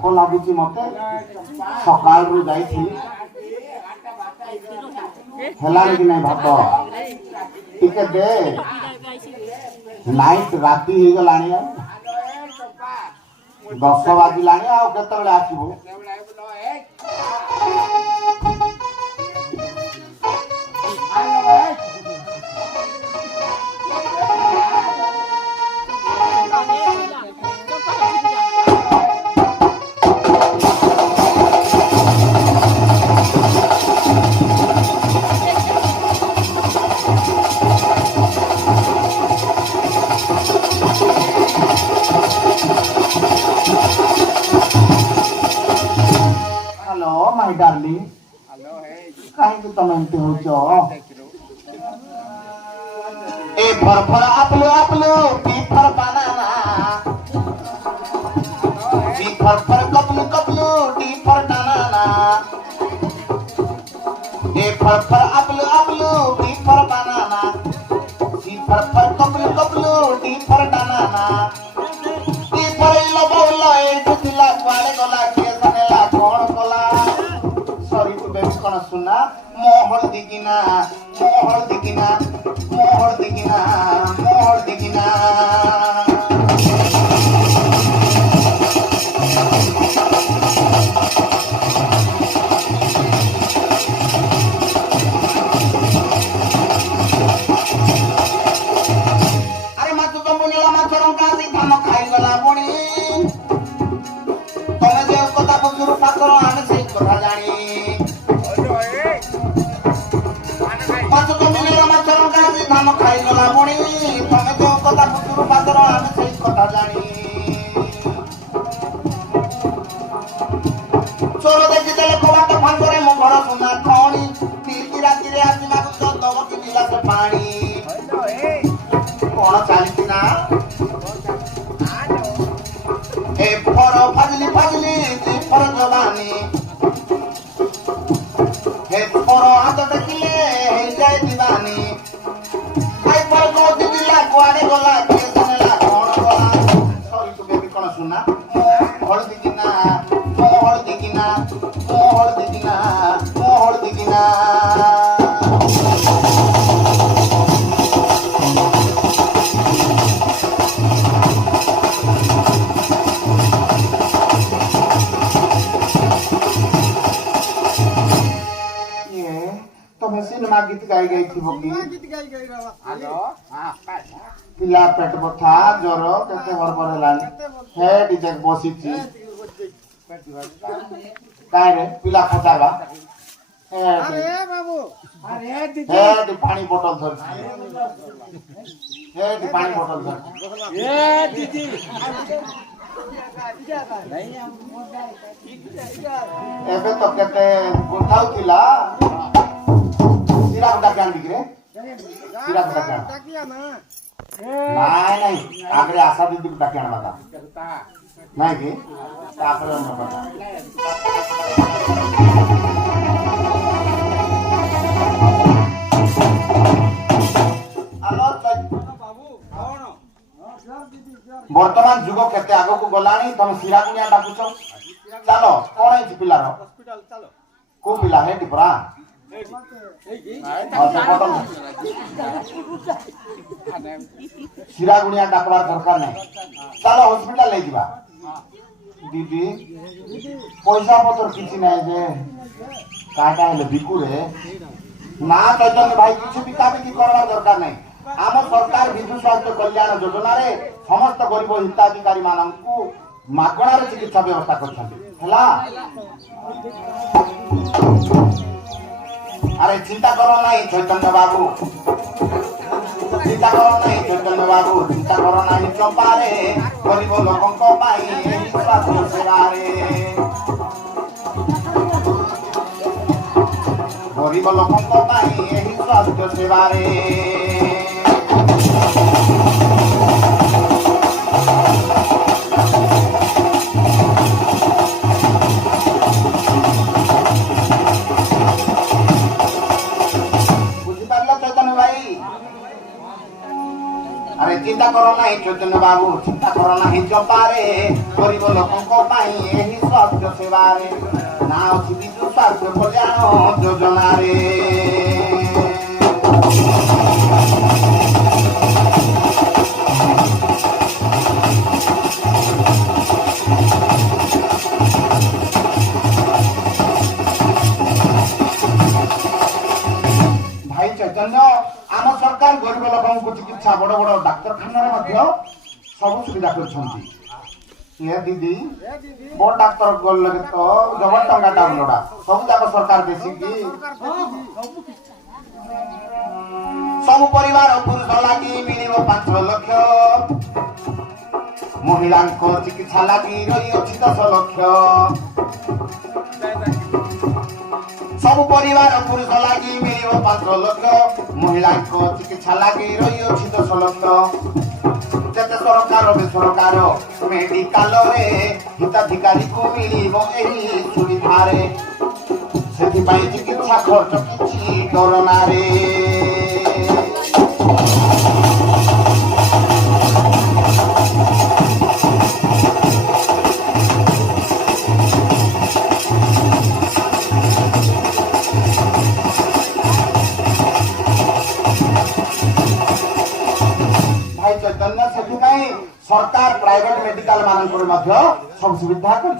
भोक लगुच मत सकाल कि नहीं भात टिके दे नाइट राति हो गला 10 बाजिला आते आसबू माय डार्लिंग कहीं तुम एमती हो ए फर आपलो बी फर बनाना सी फर कपलू डी फर बनाना ए फर आपलो बी फर बनाना सी फर कपलू डी फर बनाना डी फर लबोला ए दुतिला क्वाले गला के सनेला कोण कोला सॉरी तू बेबी कौन सुना मोहर दिगिना अरे मत तो बुनेला माछरं का सी धान खाई गला पुणी तने जे कथा बुजुर्ग पाकर आने से कथा जानी मत तो बुनेला माछरं का सी धान खाई गला पुणी तने जे कथा बुजुर्ग पाकर आने से कथा जानी चोर देखि देले कोबाट भांगरे मो घर सुना खणी तीर राति रे आसी मागु तो दब कि गिलास पानी कौन चालीसी ना ए फरो फजली ती फर जवानी हे फरो हाथ देखिले हे जाय दीवानी आई फर को दिला कुआडे गला के सनेला कौन गला सॉरी तू बेबी कौन सुना मोहर दिगिना सिनेमा गीत गाई गई थी बोगी पिला पेट बथा ज्वर केते हरबर हेलानी हे डीजे बसी छी काय रे पिला खताबा अरे बाबू अरे दीदी पानी बोतल धर पानी बोतल धर ए दीदी एबे तो केते उठाउ थिला सिरा उठा के दिख रे सिरा उठा के ताकिया ना नहीं आगरे आशा दीदी को ताकिया ना बता नहीं की तापर न बता हेलो बाबू कौन वर्तमान जुग केते आगो को गलानी तुम सिरा गुनिया डाकुछ चलो कौन है पिलार हॉस्पिटल चलो को पिला है टिपरा सिरा गुनिया डाकवार दरकार नहीं चलो हॉस्पिटल ले जीवा दीदी पैसा पत्र किछि नहीं जे काटा हेले बिकु रे ना चैतन्य भाई किछि बिकाबी की करवा दरकार नहीं आम सरकार विधु स्वास्थ्य कल्याण योजना रे समस्त गरीब हिताधिकारी माननकु मागणार चिकित्सा व्यवस्था करछन्ती हला अरे चिंता करो नहीं चैतन्य बाबू चिंता करो नहीं चैतन्य बाबू चिंता करो नहीं चंपारे गरीब लोगों को पाई स्वास्थ्य सेवा रे गरीब लोगों को पाई स्वास्थ्य सेवा रे चिंता करो ना भाई चैतन्य बाबू चिंता कर नहीं चपारे गरीब लोकों यही स्वास्थ्य सेवारे ना अच्छी विजु स्वास्थ्य कल्याण योजना रे भाई चैतन्य आम सरकार गरीब लोक चिकित्सा बड़ बड़ डाक्तखाना सब सुविधा कर दीदी बड़ डाक्तर गल लगे तो जबर टंगा डाउनलोडा सब जाक सरकार देसी की सब परिवार पुरुष लगी मिल 5 लाख महिला चिकित्सा लगी रही 10 लाख सब परिवार पुरुष लगी मिल 5 लाख महिला चिकित्सा लगी रही 10 लाख जते सरकार बेसरकार मेडिकल रे हिताधिकारी को मिलिबो एही सुविधा रे सेथिपाई चिकित्सा खर्च किछि डरना रे चैतन्य से सरकार प्राइवेट मेडिकल मान सब सुविधा कर